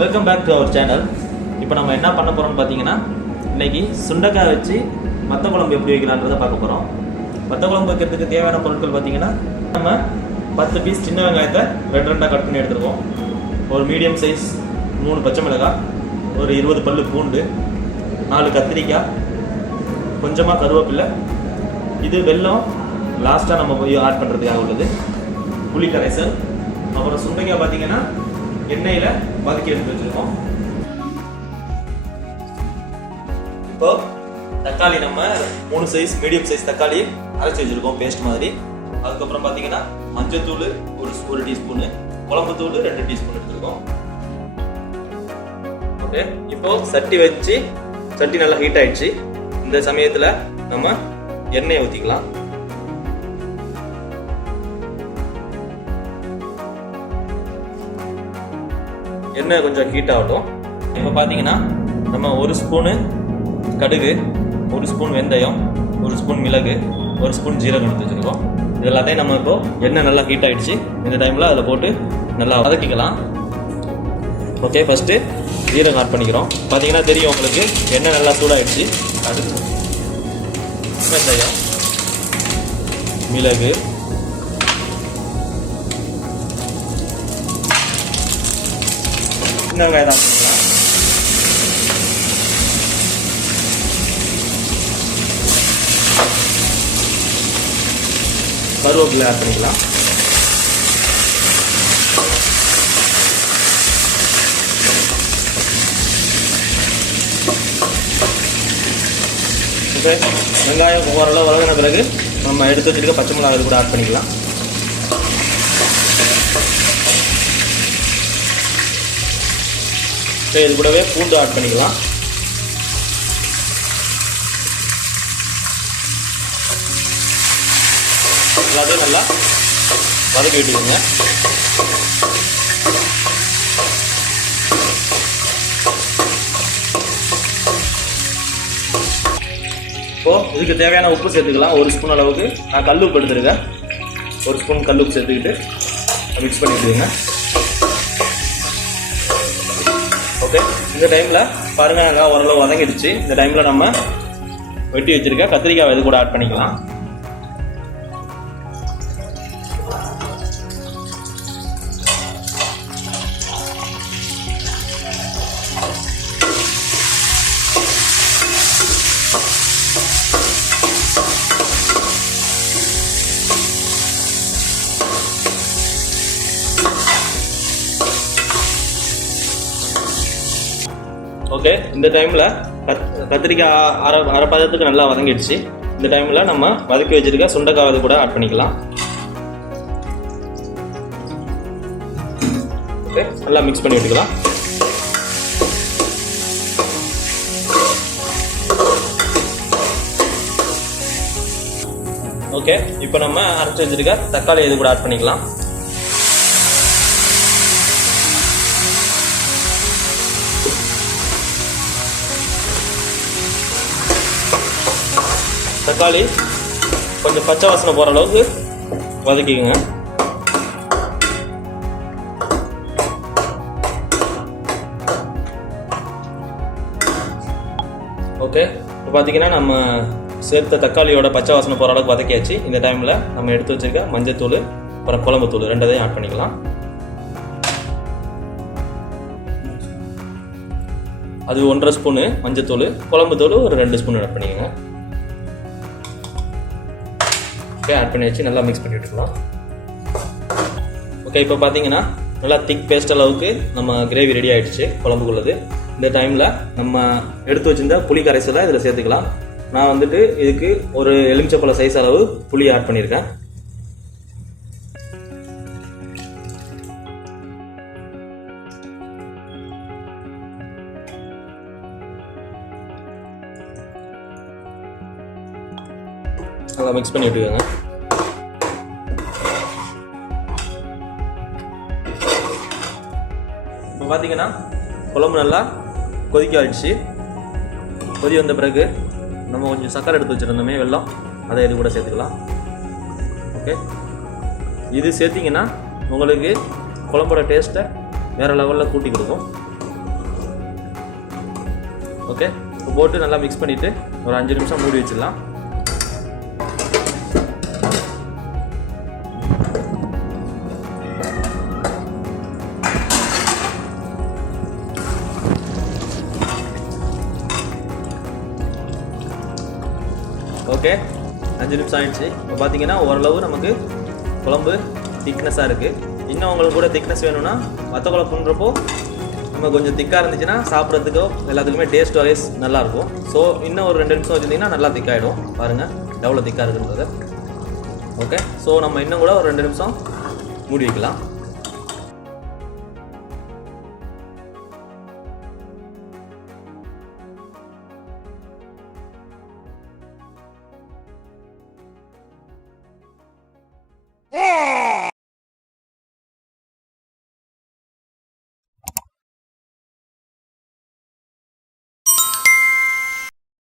Welcome back to our channel. இப்போ நம்ம என்ன பண்ண போகிறோம்னு பார்த்தீங்கன்னா, இன்றைக்கி சுண்டைக்காய் வச்சு வத்த குழம்பு எப்படி வைக்கலான்றதை பார்க்க போகிறோம். வத்த குழம்பு வைக்கிறதுக்கு தேவையான பொருட்கள் பார்த்தீங்கன்னா, நம்ம 10 பீஸ் சின்ன வெங்காயத்தை ரெண்டாக கட் பண்ணி எடுத்துருக்கோம். ஒரு மீடியம் சைஸ் 3 பச்சை மிளகாய், ஒரு 20 பல்லு பூண்டு, 4 கத்திரிக்காய், கொஞ்சமாக கருவேப்பிலை, இது வெல்லம் லாஸ்ட்டாக நம்ம போய் ஆட் பண்ணுறதுக்காக உள்ளது, புளி கரைசல், அப்புறம் சுண்டைக்காய் பார்த்தீங்கன்னா எண்ணெயில் வதக்கி எடுத்து வச்சுருக்கோம். இப்போ தக்காளி நம்ம 3 சைஸ் மீடியம் சைஸ் தக்காளி அரைச்சி வச்சுருக்கோம் பேஸ்ட் மாதிரி. அதுக்கப்புறம் பார்த்தீங்கன்னா மஞ்சத்தூள் ஒரு டீஸ்பூனு, குழம்புத்தூள் 2 டீஸ்பூன் எடுத்துருக்கோம். ஓகே, இப்போ சட்டி நல்லா ஹீட் ஆயிடுச்சு. இந்த சமயத்தில் நம்ம எண்ணெயை ஊற்றிக்கலாம். எண்ணெய் கொஞ்சம் ஹீட் ஆகட்டும். இப்போ பார்த்தீங்கன்னா நம்ம 1 ஸ்பூனு கடுகு, 1 ஸ்பூன் வெந்தயம், 1 ஸ்பூன் மிளகு, 1 ஸ்பூன் ஜீரகம் எடுத்து வச்சுருக்கோம். இது எல்லாத்தையும் நம்ம இப்போ எண்ணெய் நல்லா ஹீட் ஆகிடுச்சு. இந்த டைமில் அதில் போட்டு நல்லா வதக்கிக்கலாம். ஓகே, ஃபஸ்ட்டு ஜீரகம் ஆட் பண்ணிக்கிறோம். பார்த்தீங்கன்னா தெரியும் உங்களுக்கு, எண்ணெய் நல்லா சூடாகிடுச்சு. கடுகு, வெந்தயம், மிளகு, சின்ன வெங்காயம் தான் பண்ணிக்கலாம். கருவேப்பிலை ஆட் பண்ணிக்கலாம். ஓகே, வெங்காயம் ஓரளவு வதங்கின பிறகு நம்ம எடுத்து வச்சுருக்க பச்சை மிளகாய் கூட ஆட் பண்ணிக்கலாம். இது கூடவே பூண்டு ஆட் பண்ணிக்கலாம். எல்லாத்தையும் நல்லா வதக்கி விட்டுக்கோங்க. இப்போ இதுக்கு தேவையான உப்பு சேர்த்துக்கலாம். 1 ஸ்பூன் அளவுக்கு நான் கல் உப்பு எடுத்துருக்கேன். 1 ஸ்பூன் கல் உப்பு சேர்த்துக்கிட்டு மிக்ஸ் பண்ணி விட்டுருங்க. ஓகே, இந்த டைமில் பாருங்கள், நல்லா ஓரளவு வதங்கிடுச்சு. இந்த டைமில் நம்ம வெட்டி வச்சுருக்க கத்திரிக்காய் இது கூட ஆட் பண்ணிக்கலாம். ஓகே, இந்த டைமில் கத்திரிக்காய் அரை பதத்துக்கு நல்லா வதங்கிடுச்சு. இந்த டைமில் நம்ம வதக்கி வச்சுருக்க சுண்டைக்காய் கூட ஆட் பண்ணிக்கலாம். ஓகே, நல்லா மிக்ஸ் பண்ணி விட்டுக்கலாம். ஓகே, இப்போ நம்ம அரைச்சி வச்சுருக்க தக்காளி இது கூட ஆட் பண்ணிக்கலாம். தக்காளி கொஞ்சம் பச்சை வாசனை போகிற அளவுக்கு வதக்கிக்கோங்க. ஓகே, இப்போ பார்த்தீங்கன்னா நம்ம சேர்த்த தக்காளியோட பச்சை வாசனை போகிற அளவுக்கு வதக்கியாச்சு. இந்த டைமில் நம்ம எடுத்து வச்சுருக்க மஞ்சத்தூள் அப்புறம் குழம்புத்தூள் 2தையும் ஆட் பண்ணிக்கலாம். அது 1.5 ஸ்பூனு மஞ்சத்தூள், குழம்புத்தூள் ஒரு 2 ஸ்பூன் ஆட் பண்ணிக்கோங்க. ஓகே, ஆட் பண்ணி வச்சு நல்லா மிக்ஸ் பண்ணி விட்டுக்கலாம். ஓகே, இப்போ பார்த்தீங்கன்னா நல்லா திக் பேஸ்ட் அளவுக்கு நம்ம கிரேவி ரெடி ஆகிடுச்சு குழம்புக்குள்ளது. இந்த டைமில் நம்ம எடுத்து வச்சுருந்த புளி கரைசலை இதில் சேர்த்துக்கலாம். நான் வந்துட்டு இதுக்கு ஒரு எலுமிச்சப்பழ சைஸ் அளவு புளி ஆட் பண்ணியிருக்கேன். நல்லா மிக்ஸ் பண்ணி விட்டுக்கோங்க. இப்போ பார்த்தீங்கன்னா குழம்பு நல்லா கொதிக்க ஆயிடுச்சு. கொதி வந்த பிறகு நம்ம கொஞ்சம் சக்கரை எடுத்து வச்சுருந்தோமே, வெல்லம், அதை இது கூட சேர்த்துக்கலாம். ஓகே, இது சேர்த்திங்கன்னா உங்களுக்கு குழம்போட டேஸ்ட்டை வேறு லெவலில் கூட்டி கொடுக்கும். ஓகே, போட்டு நல்லா மிக்ஸ் பண்ணிவிட்டு ஒரு 5 நிமிஷம் மூடி வச்சிடலாம். ஓகே, 5 நிமிஷம் ஆயிடுச்சு. இப்போ பார்த்தீங்கன்னா ஓரளவு நமக்கு குழம்பு திக்னஸாக இருக்குது. இன்னும் உங்களுக்கு கூட திக்னஸ் வேணும்னா வத்த குழம்புன்றப்போ நம்ம கொஞ்சம் திக்காக இருந்துச்சுன்னா சாப்பிட்றதுக்கோ எல்லாத்துக்குமே டேஸ்ட் வைஸ் நல்லாயிருக்கும். ஸோ இன்னும் ஒரு 2 நிமிஷம் வச்சுருந்தீங்கன்னா நல்லா திக்காகிடும். பாருங்கள் எவ்வளோ திக்காக இருக்குன்றது. ஓகே, ஸோ நம்ம இன்னும் கூட ஒரு 2 நிமிஷம் மூடி வைக்கலாம்.